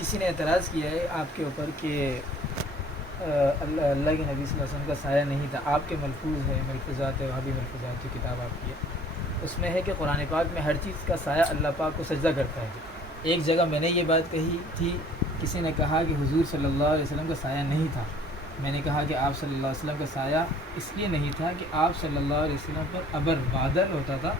کسی نے اعتراض کیا ہے آپ کے اوپر کہ اللہ کے نبی صلی اللہ علیہ وسلم کا سایہ نہیں تھا. آپ کے ملفوظ ہے، ملفوظات ہے، وہاں بھی ملفوظات جو کتاب آپ کی ہے اس میں ہے کہ قرآن پاک میں ہر چیز کا سایہ اللہ پاک کو سجدہ کرتا ہے. ایک جگہ میں نے یہ بات کہی تھی، کسی نے کہا کہ حضور صلی اللہ علیہ وسلم کا سایہ نہیں تھا. میں نے کہا کہ آپ صلی اللہ علیہ وسلم کا سایہ اس لیے نہیں تھا کہ آپ صلی اللہ علیہ وسلم پر ابر بادل ہوتا تھا،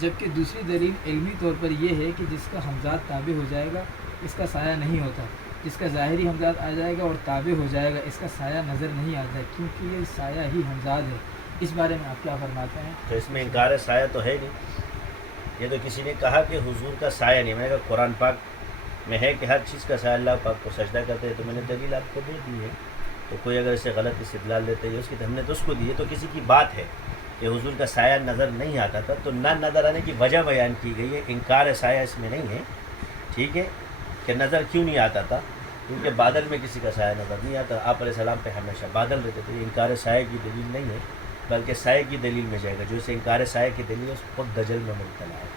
جبکہ دوسری دلیل علمی طور پر یہ ہے کہ جس کا حمزات تابع ہو جائے گا اس کا سایہ نہیں ہوتا، جس کا ظاہری حمزات آ جائے گا اور تابع ہو جائے گا اس کا سایہ نظر نہیں آتا ہے، کیونکہ یہ سایہ ہی حمزات ہے. اس بارے میں آپ کیا فرماتے ہیں؟ تو اس میں انکار سایہ تو ہے نہیں. یہ تو کسی نے کہا کہ حضور کا سایہ نہیں. میں نے کہا قرآن پاک میں ہے کہ ہر چیز کا سایہ اللہ پاک کو سجدہ کرتے ہیں، تو میں نے دلیل آپ کو دے دی ہے. تو کوئی اگر اسے غلط استدلال دیتے ہے اس کی تو ہم نے تو اس کو دی ہے. تو کسی کی بات ہے کہ حضور کا سایہ نظر نہیں آتا تھا، تو نہ نظر آنے کی وجہ بیان کی گئی ہے. انکار سایہ اس میں نہیں ہے، ٹھیک ہے، کہ نظر کیوں نہیں آتا تھا، کیونکہ بادل میں کسی کا سایہ نظر نہیں آتا. آپ علیہ السلام پہ ہمیشہ بادل رہتے تھے. یہ انکار سایہ کی دلیل نہیں ہے، بلکہ سایہ کی دلیل میں جائے گا. جو اسے انکار سایہ کی دلیل ہے اس خود دجل میں مبتلا ہے.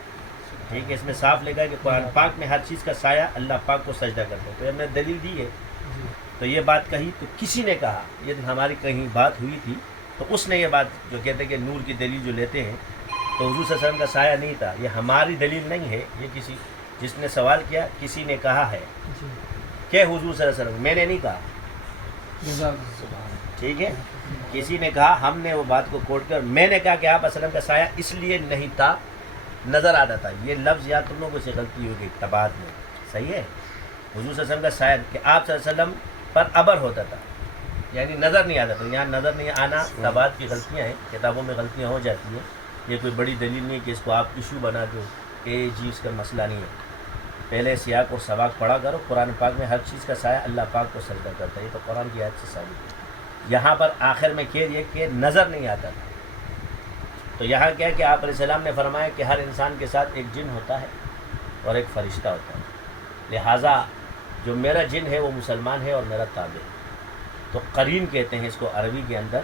ٹھیک ہے، اس میں صاف لکھا ہے کہ قرآن پاک میں ہر چیز کا سایہ اللہ پاک کو سجدہ کرتا ہے. تو ہم نے دلیل دی ہے. تو یہ بات کہی تو کسی نے کہا، یہ ہماری کہیں بات ہوئی تھی تو اس نے یہ بات جو کہتے ہیں کہ نور کی دلیل جو لیتے ہیں تو حضور صلی اللہ علیہ وسلم کا سایہ نہیں تھا، یہ ہماری دلیل نہیں ہے. یہ کسی جس نے سوال کیا کسی نے کہا ہے کہ حضور صلی اللہ علیہ وسلم، میں نے نہیں کہا. ٹھیک ہے، کسی نے کہا، ہم نے وہ بات کو کوٹ کر میں نے کہا کہ آپ وسلم کا سایہ اس لیے نہیں تھا، نظر آتا تھا. یہ لفظ یا تم لوگوں سے غلطی ہوگی تباد میں. صحیح ہے، حضور صلی اللہ علیہ وسلم کا سایہ کہ آپ صلی اللہ علیہ وسلم پر ابر ہوتا تھا، یعنی نظر نہیں آتا تھا. یہاں نظر نہیں آنا تباد کی غلطیاں ہیں، کتابوں میں غلطیاں ہو جاتی ہیں. یہ کوئی بڑی دلیل نہیں کہ اس کو آپ ایشو بنا دو کہ جی اس کا مسئلہ نہیں ہے. پہلے سیاق اور سباق پڑھا کرو. قرآن پاک میں ہر چیز کا سایہ اللہ پاک کو سجدہ کرتا ہے. یہ تو قرآن کی آیت سے ثابت ہے. یہاں پر آخر میں کہہ دیا کہ نظر نہیں آتا تھا. تو یہاں کیا کہ آپ علیہ السلام نے فرمایا کہ ہر انسان کے ساتھ ایک جن ہوتا ہے اور ایک فرشتہ ہوتا ہے. لہٰذا جو میرا جن ہے وہ مسلمان ہے اور میرا تابع ہے. تو قرین کہتے ہیں اس کو عربی کے اندر.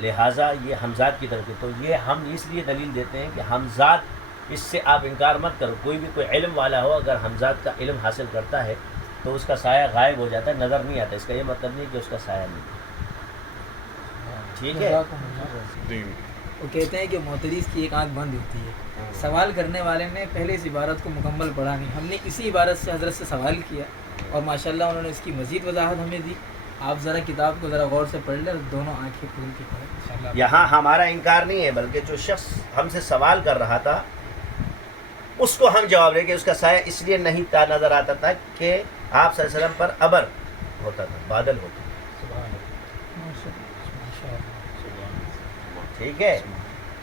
لہٰذا یہ حمزات کی طرف. تو یہ ہم اس لیے دلیل دیتے ہیں کہ حمزات، اس سے آپ انکار مت کرو. کوئی علم والا ہو اگر حمزات کا علم حاصل کرتا ہے تو اس کا سایہ غائب ہو جاتا ہے، نظر نہیں آتا. اس کا یہ مطلب نہیں کہ اس کا سایہ نہیں. ٹھیک ہے، وہ کہتے ہیں کہ معترض کی ایک آنکھ بند ہوتی ہے. سوال کرنے والے نے پہلے اس عبارت کو مکمل پڑھا نہیں. ہم نے اسی عبارت سے حضرت سے سوال کیا اور ماشاءاللہ انہوں نے اس کی مزید وضاحت ہمیں دی. آپ ذرا کتاب کو ذرا غور سے پڑھ لیں اور دونوں آنکھیں کھول کے پڑھیں انشاءاللہ. یہاں ہمارا انکار نہیں ہے، بلکہ جو شخص ہم سے سوال کر رہا تھا اس کو ہم جواب دیں کہ اس کا سایہ اس لیے نہیں تھا نظر آتا تھا کہ آپ صلی اللہ علیہ وسلم پر ابر ہوتا تھا، بادل ہوتا تھا. ٹھیک ہے،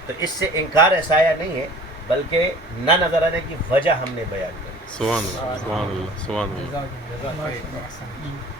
تو اس سے انکار سایہ نہیں ہے بلکہ نہ نظر آنے کی وجہ ہم نے بیان کی. سبحان اللہ، سبحان اللہ، سبحان اللہ. جزاک اللہ.